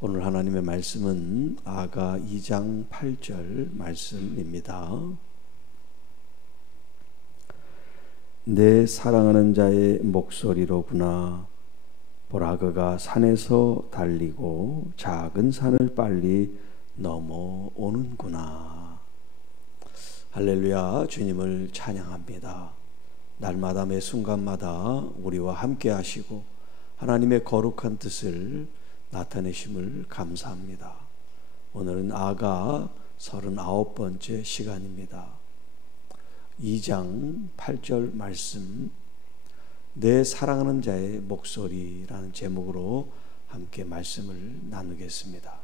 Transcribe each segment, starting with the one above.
오늘 하나님의 말씀은 아가 2장 8절 말씀입니다. 내 사랑하는 자의 목소리로구나. 보라, 그가 산에서 달리고 작은 산을 빨리 넘어오는구나. 할렐루야. 주님을 찬양합니다. 날마다 매 순간마다 우리와 함께 하시고 하나님의 거룩한 뜻을 나타내심을 감사합니다. 오늘은 아가 39번째 시간입니다. 2장 8절 말씀, 내 사랑하는 자의 목소리라는 제목으로 함께 말씀을 나누겠습니다.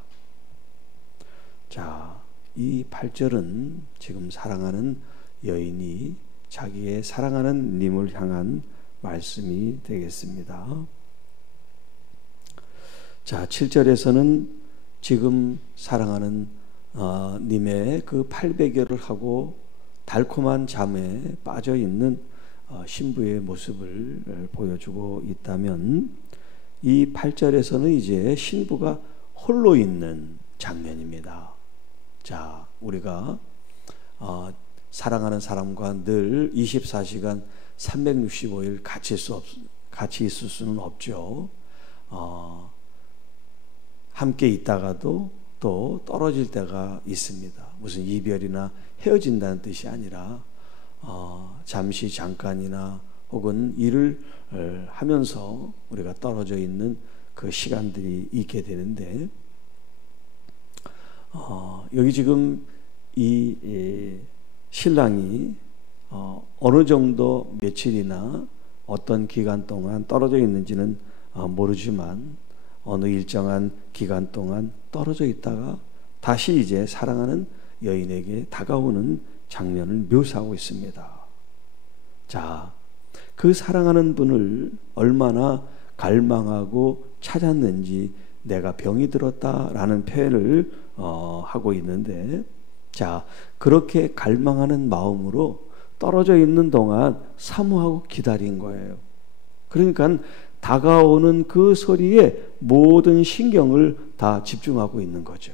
자, 이 8절은 지금 사랑하는 여인이 자기의 사랑하는 님을 향한 말씀이 되겠습니다. 자, 7절에서는 지금 사랑하는 님의 그 800여를 하고 달콤한 잠에 빠져 있는 신부의 모습을 보여주고 있다면, 이 8절에서는 이제 신부가 홀로 있는 장면입니다. 자, 우리가 사랑하는 사람과 늘 24시간 365일 같이 있을 수는 없죠. 함께 있다가도 또 떨어질 때가 있습니다. 무슨 이별이나 헤어진다는 뜻이 아니라 잠시 잠깐이나 혹은 일을 하면서 우리가 떨어져 있는 그 시간들이 있게 되는데, 여기 지금 이 신랑이 어느 정도 며칠이나 어떤 기간 동안 떨어져 있는지는 모르지만 어느 일정한 기간 동안 떨어져 있다가 다시 이제 사랑하는 여인에게 다가오는 장면을 묘사하고 있습니다. 자, 그 사랑하는 분을 얼마나 갈망하고 찾았는지 내가 병이 들었다라는 표현을 하고 있는데, 자, 그렇게 갈망하는 마음으로 떨어져 있는 동안 사모하고 기다린 거예요. 그러니까 다가오는 그 소리에 모든 신경을 다 집중하고 있는 거죠.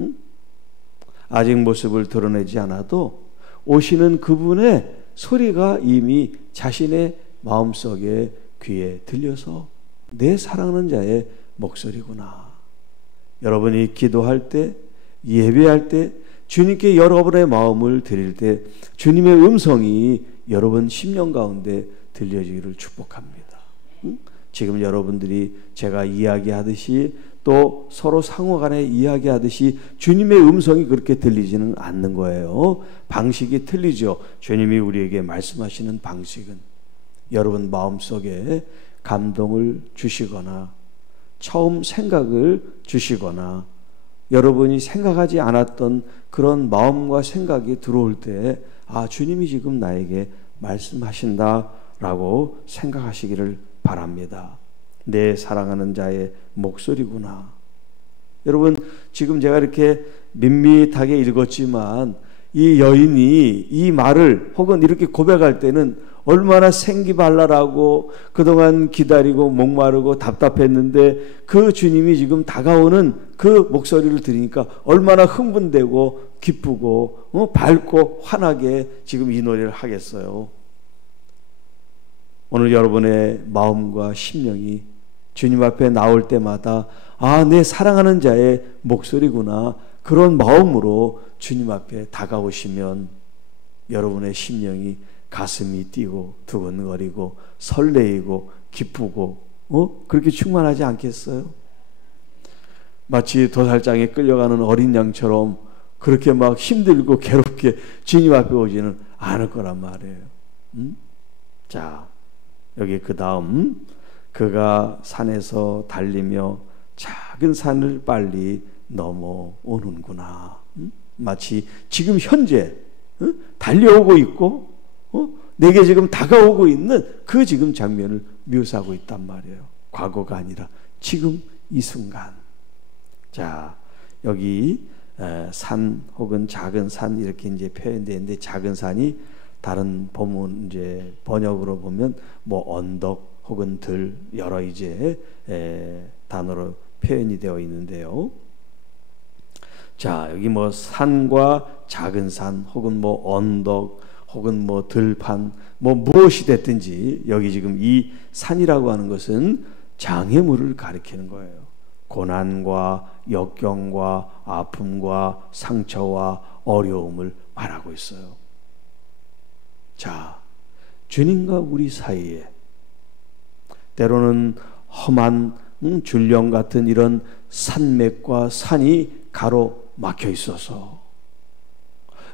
응? 아직 모습을 드러내지 않아도 오시는 그분의 소리가 이미 자신의 마음속에 귀에 들려서 내 사랑하는 자의 목소리구나. 여러분이 기도할 때, 예배할 때, 주님께 여러분의 마음을 드릴 때 주님의 음성이 여러분 심령 가운데 들려지기를 축복합니다. 응? 지금 여러분들이 제가 이야기하듯이 또 서로 상호간에 이야기하듯이 주님의 음성이 그렇게 들리지는 않는 거예요. 방식이 틀리죠. 주님이 우리에게 말씀하시는 방식은 여러분 마음속에 감동을 주시거나 처음 생각을 주시거나 여러분이 생각하지 않았던 그런 마음과 생각이 들어올 때, 아, 주님이 지금 나에게 말씀하신다라고 생각하시기를 바랍니다. 내 사랑하는 자의 목소리구나. 여러분, 지금 제가 이렇게 밋밋하게 읽었지만 이 여인이 이 말을 혹은 이렇게 고백할 때는 얼마나 생기발랄하고 그동안 기다리고 목마르고 답답했는데 그 주님이 지금 다가오는 그 목소리를 들으니까 얼마나 흥분되고 기쁘고 밝고 환하게 지금 이 노래를 하겠어요. 오늘 여러분의 마음과 심령이 주님 앞에 나올 때마다, 아, 내 사랑하는 자의 목소리구나, 그런 마음으로 주님 앞에 다가오시면 여러분의 심령이 가슴이 뛰고 두근거리고 설레이고 기쁘고 그렇게 충만하지 않겠어요? 마치 도살장에 끌려가는 어린 양처럼 그렇게 막 힘들고 괴롭게 주님 앞에 오지는 않을 거란 말이에요. 자, 여기 그 다음, 그가 산에서 달리며 작은 산을 빨리 넘어오는구나. 마치 지금 현재 달려오고 있고 내게 지금 다가오고 있는 그 지금 장면을 묘사하고 있단 말이에요. 과거가 아니라 지금 이 순간. 자, 여기 산 혹은 작은 산 이렇게 이제 표현되어 있는데, 작은 산이 다른 본문 이제 번역으로 보면 뭐 언덕 혹은 들 여러 이제 단어로 표현이 되어 있는데요. 자, 여기 뭐 산과 작은 산 혹은 뭐 언덕 혹은 뭐 들판 뭐 무엇이 됐든지 여기 지금 이 산이라고 하는 것은 장애물을 가리키는 거예요. 고난과 역경과 아픔과 상처와 어려움을 말하고 있어요. 자, 주님과 우리 사이에 때로는 험한 줄령 같은 이런 산맥과 산이 가로막혀 있어서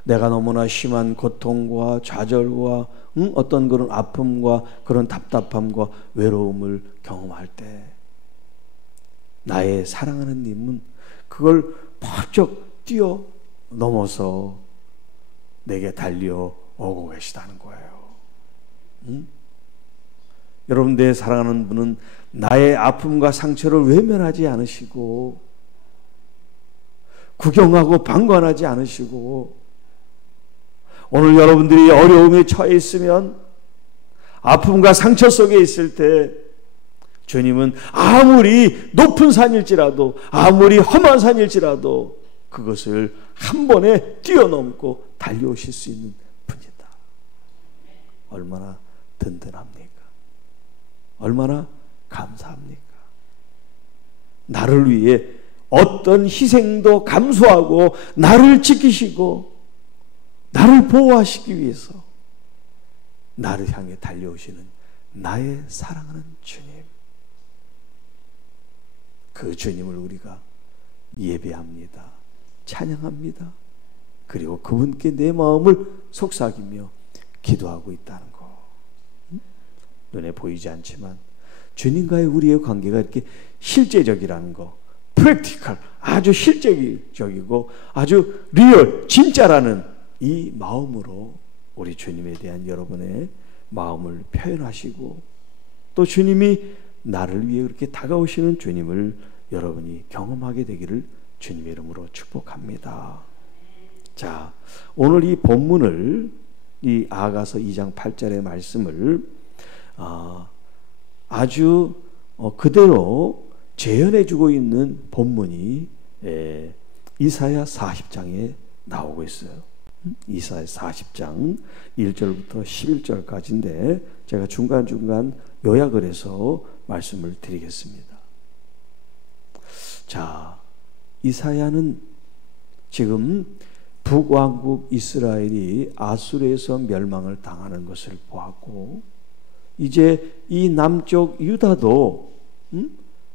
내가 너무나 심한 고통과 좌절과 어떤 그런 아픔과 그런 답답함과 외로움을 경험할 때 나의 사랑하는 님은 그걸 펄쩍 뛰어넘어서 내게 달려오고 계시다는 거예요. 여러분, 내 사랑하는 분은 나의 아픔과 상처를 외면하지 않으시고 구경하고 방관하지 않으시고 오늘 여러분들이 어려움에 처해 있으면 아픔과 상처 속에 있을 때 주님은 아무리 높은 산일지라도 아무리 험한 산일지라도 그것을 한 번에 뛰어넘고 달려오실 수 있는 분이다. 얼마나 든든합니까? 얼마나 감사합니까? 나를 위해 어떤 희생도 감수하고 나를 지키시고 나를 보호하시기 위해서 나를 향해 달려오시는 나의 사랑하는 주님, 그 주님을 우리가 예배합니다. 찬양합니다. 그리고 그분께 내 마음을 속삭이며 기도하고 있다는 거. 눈에 보이지 않지만 주님과의 우리의 관계가 이렇게 실제적이라는 거, 프랙티컬, 아주 실제적이고 아주 리얼, 진짜라는 이 마음으로 우리 주님에 대한 여러분의 마음을 표현하시고 또 주님이 나를 위해 그렇게 다가오시는 주님을 여러분이 경험하게 되기를 주님의 이름으로 축복합니다. 자, 오늘 이 본문을, 이 아가서 2장 8절의 말씀을 아주 그대로 재현해주고 있는 본문이 이사야 40장에 나오고 있어요. 이사야 40장 1절부터 11절까지인데 제가 중간중간 요약을 해서 말씀을 드리겠습니다. 자, 이사야는 지금 북왕국 이스라엘이 아수르에서 멸망을 당하는 것을 보았고 이제 이 남쪽 유다도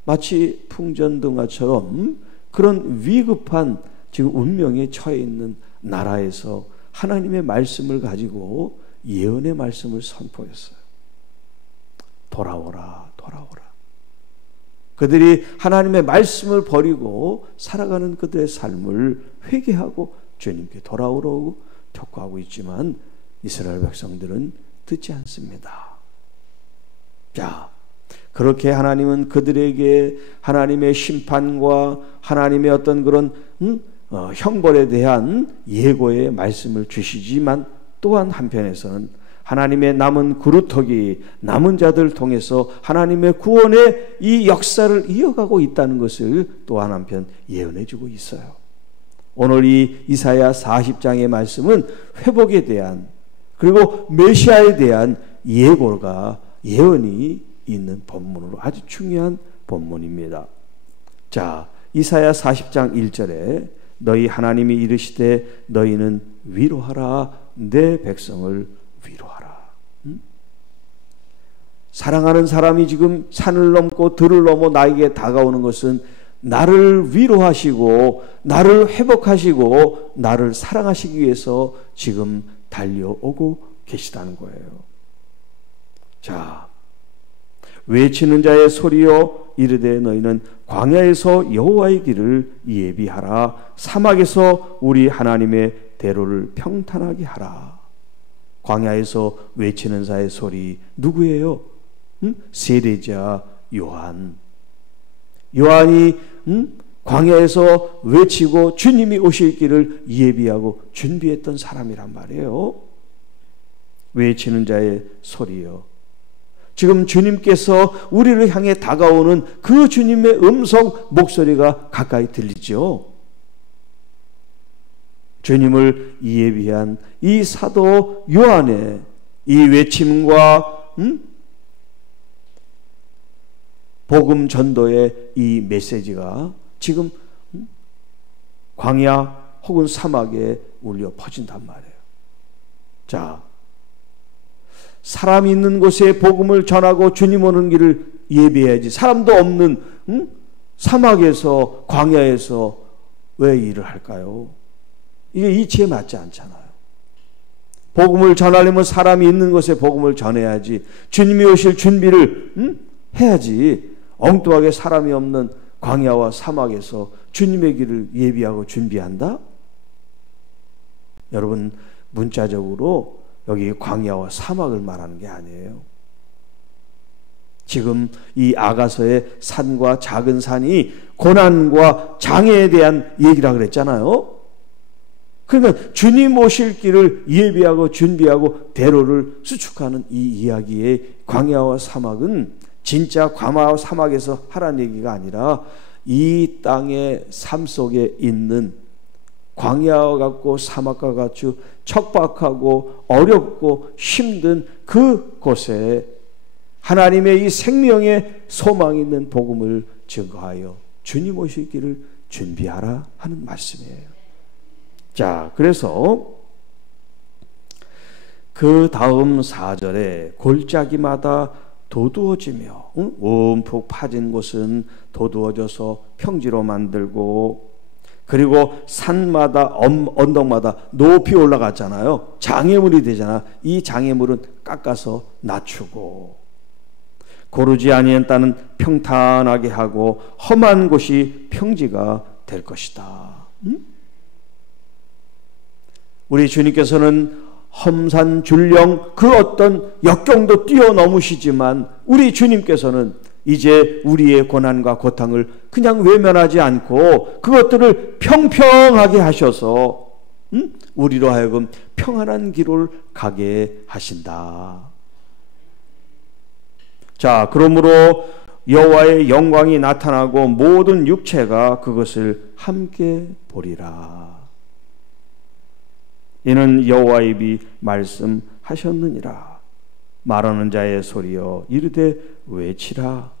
마치 풍전등화처럼 그런 위급한 지금 운명에 처해 있는 나라에서 하나님의 말씀을 가지고 예언의 말씀을 선포했어요. 돌아오라, 돌아오라. 그들이 하나님의 말씀을 버리고 살아가는 그들의 삶을 회개하고 주님께 돌아오라고 촉구하고 있지만 이스라엘 백성들은 듣지 않습니다. 자, 그렇게 하나님은 그들에게 하나님의 심판과 하나님의 어떤 그런 형벌에 대한 예고의 말씀을 주시지만 또한 한편에서는 하나님의 남은 그루터기, 남은 자들을 통해서 하나님의 구원의 이 역사를 이어가고 있다는 것을 또한 한편 예언해주고 있어요. 오늘 이 이사야 40장의 말씀은 회복에 대한 그리고 메시아에 대한 예언이 있는 본문으로 아주 중요한 본문입니다. 자, 이사야 40장 1절에 너희 하나님이 이르시되 너희는 위로하라, 내 백성을 위로하라. 사랑하는 사람이 지금 산을 넘고 들을 넘어 나에게 다가오는 것은 나를 위로하시고 나를 회복하시고 나를 사랑하시기 위해서 지금 달려오고 계시다는 거예요. 자, 외치는 자의 소리여 이르되 너희는 광야에서 여호와의 길을 예비하라, 사막에서 우리 하나님의 대로를 평탄하게 하라. 광야에서 외치는 자의 소리 누구예요? 세례자 요한이 광야에서 외치고 주님이 오실 길을 예비하고 준비했던 사람이란 말이에요. 외치는 자의 소리요. 지금 주님께서 우리를 향해 다가오는 그 주님의 음성 목소리가 가까이 들리죠. 주님을 예비한 이 사도 요한의 이 외침과 복음 전도의 이 메시지가 지금 광야 혹은 사막에 울려 퍼진단 말이에요. 자, 사람이 있는 곳에 복음을 전하고 주님 오는 길을 예비해야지. 사람도 없는 사막에서 광야에서 왜 일을 할까요? 이게 이치에 맞지 않잖아요. 복음을 전하려면 사람이 있는 곳에 복음을 전해야지. 주님이 오실 준비를 해야지. 엉뚱하게 사람이 없는 광야와 사막에서 주님의 길을 예비하고 준비한다? 여러분, 문자적으로 여기 광야와 사막을 말하는 게 아니에요. 지금 이 아가서의 산과 작은 산이 고난과 장애에 대한 얘기라 그랬잖아요. 그러니까 주님 오실 길을 예비하고 준비하고 대로를 수축하는 이 이야기의 광야와 사막은 진짜 광야와 사막에서 하라는 얘기가 아니라 이 땅의 삶 속에 있는 광야와 같고 사막과 같이 척박하고 어렵고 힘든 그곳에 하나님의 이 생명의 소망이 있는 복음을 증거하여 주님 오실 길을 준비하라 하는 말씀이에요. 자, 그래서 그 다음 4절에 골짜기마다 도두어지며 움푹 파진 곳은 도두어져서 평지로 만들고, 그리고 산마다 언덕마다 높이 올라갔잖아요. 장애물이 되잖아. 이 장애물은 깎아서 낮추고, 고르지 아니한 땅은 평탄하게 하고 험한 곳이 평지가 될 것이다. 우리 주님께서는 험산 줄령 그 어떤 역경도 뛰어넘으시지만 우리 주님께서는 이제 우리의 고난과 고통을 그냥 외면하지 않고 그것들을 평평하게 하셔서 우리로 하여금 평안한 길을 가게 하신다. 자, 그러므로 여호와의 영광이 나타나고 모든 육체가 그것을 함께 보리라. 이는 여호와의 입이 말씀하셨느니라. 말하는 자의 소리여 이르되 외치라.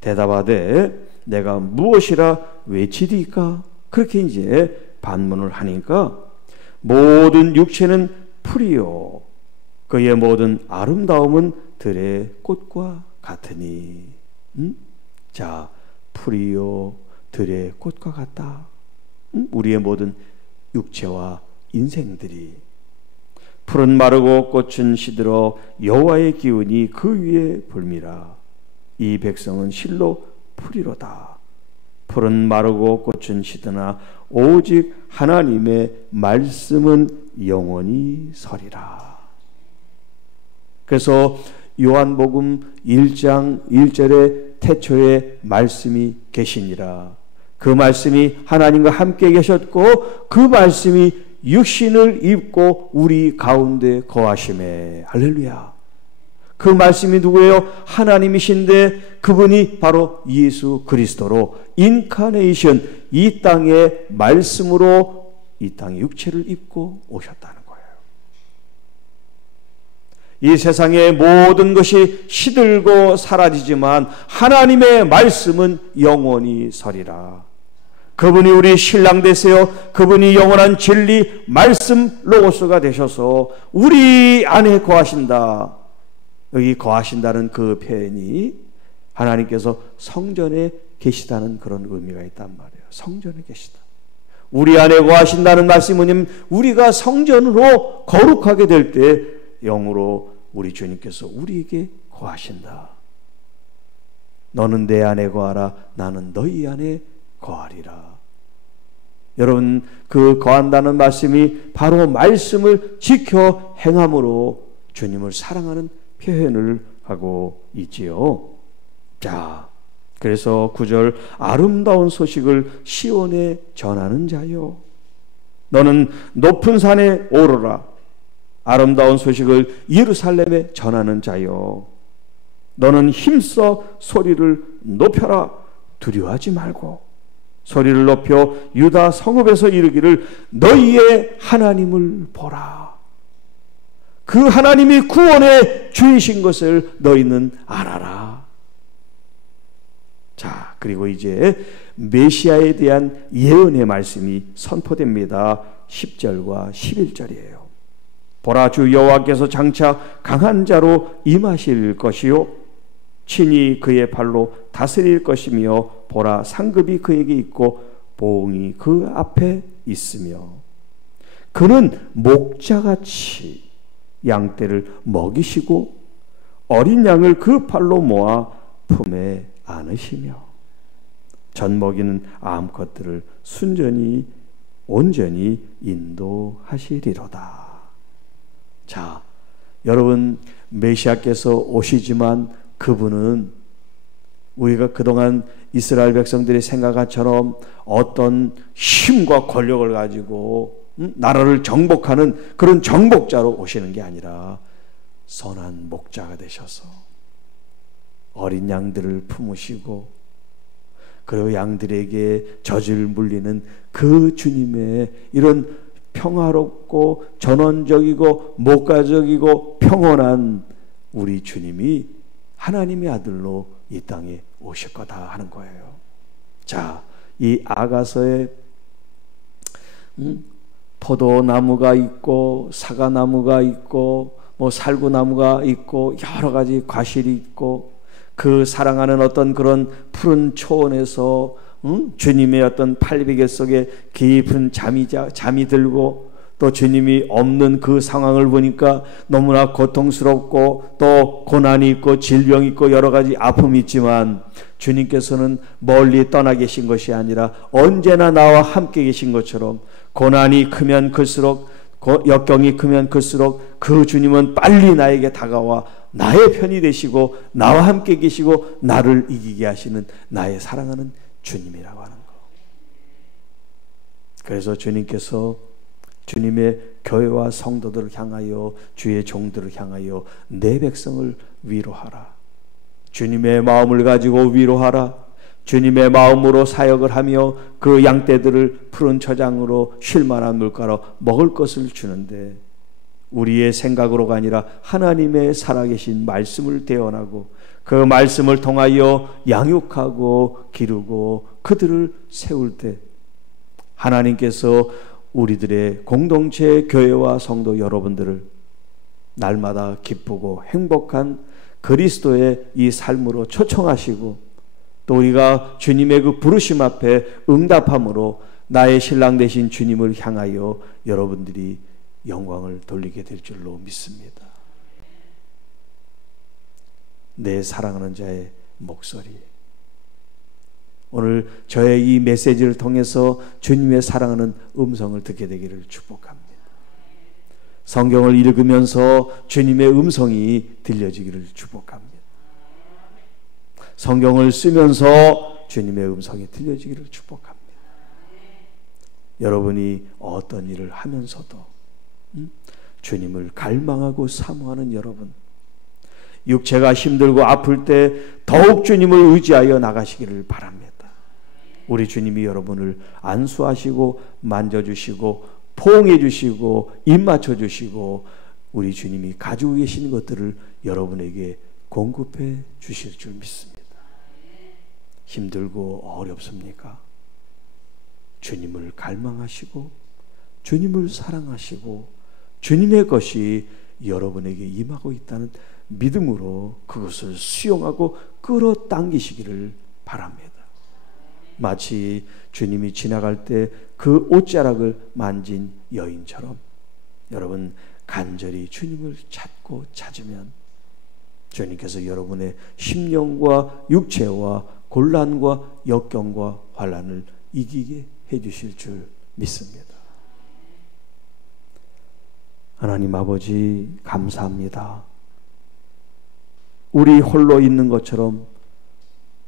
대답하되 내가 무엇이라 외치리까? 그렇게 이제 반문을 하니까 모든 육체는 풀이요 그의 모든 아름다움은 들의 꽃과 같으니. 자, 풀이요 들의 꽃과 같다. 우리의 모든 육체와 인생들이 풀은 마르고 꽃은 시들어 여호와의 기운이 그 위에 불미라. 이 백성은 실로 풀이로다. 풀은 마르고 꽃은 시드나 오직 하나님의 말씀은 영원히 서리라. 그래서 요한복음 1장 1절에 태초에 말씀이 계시니라. 그 말씀이 하나님과 함께 계셨고 그 말씀이 육신을 입고 우리 가운데 거하심에. 할렐루야. 그 말씀이 누구예요? 하나님이신데 그분이 바로 예수 그리스도로 인카네이션, 이 땅의 말씀으로 이 땅의 육체를 입고 오셨다는 거예요. 이 세상의 모든 것이 시들고 사라지지만 하나님의 말씀은 영원히 서리라. 그분이 우리 신랑 되세요. 그분이 영원한 진리 말씀 로고스가 되셔서 우리 안에 거하신다. 여기 거하신다는 그 표현이 하나님께서 성전에 계시다는 그런 의미가 있단 말이에요. 성전에 계시다. 우리 안에 거하신다는 말씀이 뭐냐면 우리가 성전으로 거룩하게 될 때 영으로 우리 주님께서 우리에게 거하신다. 너는 내 안에 거하라. 나는 너희 안에 거하리라. 여러분, 그 거한다는 말씀이 바로 말씀을 지켜 행함으로 주님을 사랑하는 표현을 하고 있지요. 자, 그래서 9절 아름다운 소식을 시온에 전하는 자요. 너는 높은 산에 오르라. 아름다운 소식을 예루살렘에 전하는 자요. 너는 힘써 소리를 높여라. 두려워하지 말고 소리를 높여 유다 성읍에서 이르기를 너희의 하나님을 보라. 그 하나님이 구원의 주이신 것을 너희는 알아라. 자, 그리고 이제 메시아에 대한 예언의 말씀이 선포됩니다. 10절과 11절이에요. 보라, 주 여호와께서 장차 강한 자로 임하실 것이요 친히 그의 발로 다스릴 것이며 보라, 상급이 그에게 있고 보응이 그 앞에 있으며 그는 목자같이 양떼를 먹이시고 어린 양을 그 팔로 모아 품에 안으시며 젖먹이는 암컷들을 순전히 온전히 인도하시리로다. 자, 여러분, 메시아께서 오시지만 그분은 우리가 그동안 이스라엘 백성들이 생각한 처럼 어떤 힘과 권력을 가지고 나라를 정복하는 그런 정복자로 오시는 게 아니라 선한 목자가 되셔서 어린 양들을 품으시고 그리고 양들에게 젖을 물리는 그 주님의 이런 평화롭고 전원적이고 목가적이고 평온한 우리 주님이 하나님의 아들로 이 땅에 오실 거다 하는 거예요. 자, 이 아가서에 포도나무가 있고 사과나무가 있고 뭐 살구나무가 있고 여러 가지 과실이 있고 그 사랑하는 어떤 그런 푸른 초원에서 주님의 어떤 팔베개 속에 깊은 잠이 들고 또 주님이 없는 그 상황을 보니까 너무나 고통스럽고 또 고난이 있고 질병이 있고 여러 가지 아픔이 있지만 주님께서는 멀리 떠나 계신 것이 아니라 언제나 나와 함께 계신 것처럼 고난이 크면 클수록 역경이 크면 클수록 그 주님은 빨리 나에게 다가와 나의 편이 되시고 나와 함께 계시고 나를 이기게 하시는 나의 사랑하는 주님이라고 하는 거. 그래서 주님께서 주님의 교회와 성도들을 향하여 주의 종들을 향하여 내 백성을 위로하라. 주님의 마음을 가지고 위로하라. 주님의 마음으로 사역을 하며 그 양떼들을 푸른 초장으로 쉴만한 물가로 먹을 것을 주는데 우리의 생각으로가 아니라 하나님의 살아계신 말씀을 대언하고 그 말씀을 통하여 양육하고 기르고 그들을 세울 때 하나님께서 우리들의 공동체 교회와 성도 여러분들을 날마다 기쁘고 행복한 그리스도의 이 삶으로 초청하시고 또 우리가 주님의 그 부르심 앞에 응답함으로 나의 신랑 되신 주님을 향하여 여러분들이 영광을 돌리게 될 줄로 믿습니다. 내 사랑하는 자의 목소리. 오늘 저의 이 메시지를 통해서 주님의 사랑하는 음성을 듣게 되기를 축복합니다. 성경을 읽으면서 주님의 음성이 들려지기를 축복합니다. 성경을 쓰면서 주님의 음성이 들려지기를 축복합니다. 여러분이 어떤 일을 하면서도 주님을 갈망하고 사모하는 여러분, 육체가 힘들고 아플 때 더욱 주님을 의지하여 나가시기를 바랍니다. 우리 주님이 여러분을 안수하시고 만져주시고 포옹해주시고 입맞춰주시고 우리 주님이 가지고 계신 것들을 여러분에게 공급해 주실 줄 믿습니다. 힘들고 어렵습니까? 주님을 갈망하시고 주님을 사랑하시고 주님의 것이 여러분에게 임하고 있다는 믿음으로 그것을 수용하고 끌어당기시기를 바랍니다. 마치 주님이 지나갈 때 그 옷자락을 만진 여인처럼 여러분 간절히 주님을 찾고 찾으면 주님께서 여러분의 심령과 육체와 곤란과 역경과 환난을 이기게 해주실 줄 믿습니다. 하나님 아버지 감사합니다. 우리 홀로 있는 것처럼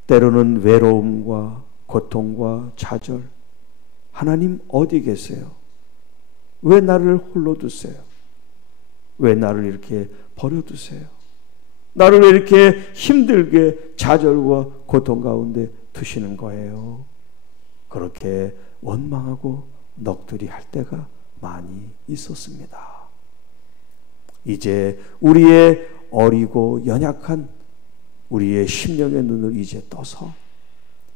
때로는 외로움과 고통과 좌절, 하나님 어디 계세요? 왜 나를 홀로 두세요? 왜 나를 이렇게 버려두세요? 나를 왜 이렇게 힘들게 좌절과 고통 가운데 두시는 거예요? 그렇게 원망하고 넋두리 할 때가 많이 있었습니다. 이제 우리의 어리고 연약한 우리의 심령의 눈을 이제 떠서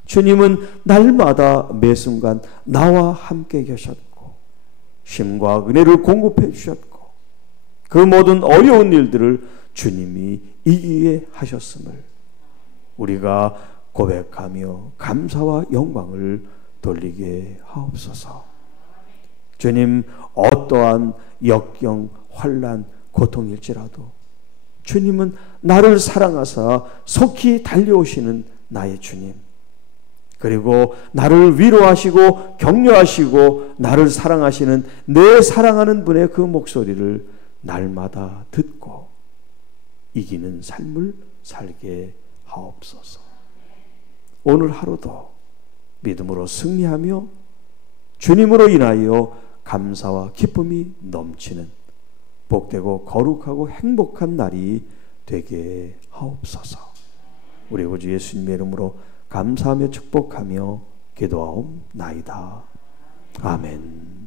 주님은 날마다 매 순간 나와 함께 계셨고 힘과 은혜를 공급해 주셨고 그 모든 어려운 일들을 주님이 이기게 하셨음을 우리가 고백하며 감사와 영광을 돌리게 하옵소서. 주님, 어떠한 역경, 환난, 고통일지라도 주님은 나를 사랑하사 속히 달려오시는 나의 주님, 그리고 나를 위로하시고 격려하시고 나를 사랑하시는 내 사랑하는 분의 그 목소리를 날마다 듣고 이기는 삶을 살게 하옵소서. 오늘 하루도 믿음으로 승리하며 주님으로 인하여 감사와 기쁨이 넘치는 복되고 거룩하고 행복한 날이 되게 하옵소서. 우리 구주 예수님의 이름으로 감사하며 축복하며 기도하옵나이다. 아멘.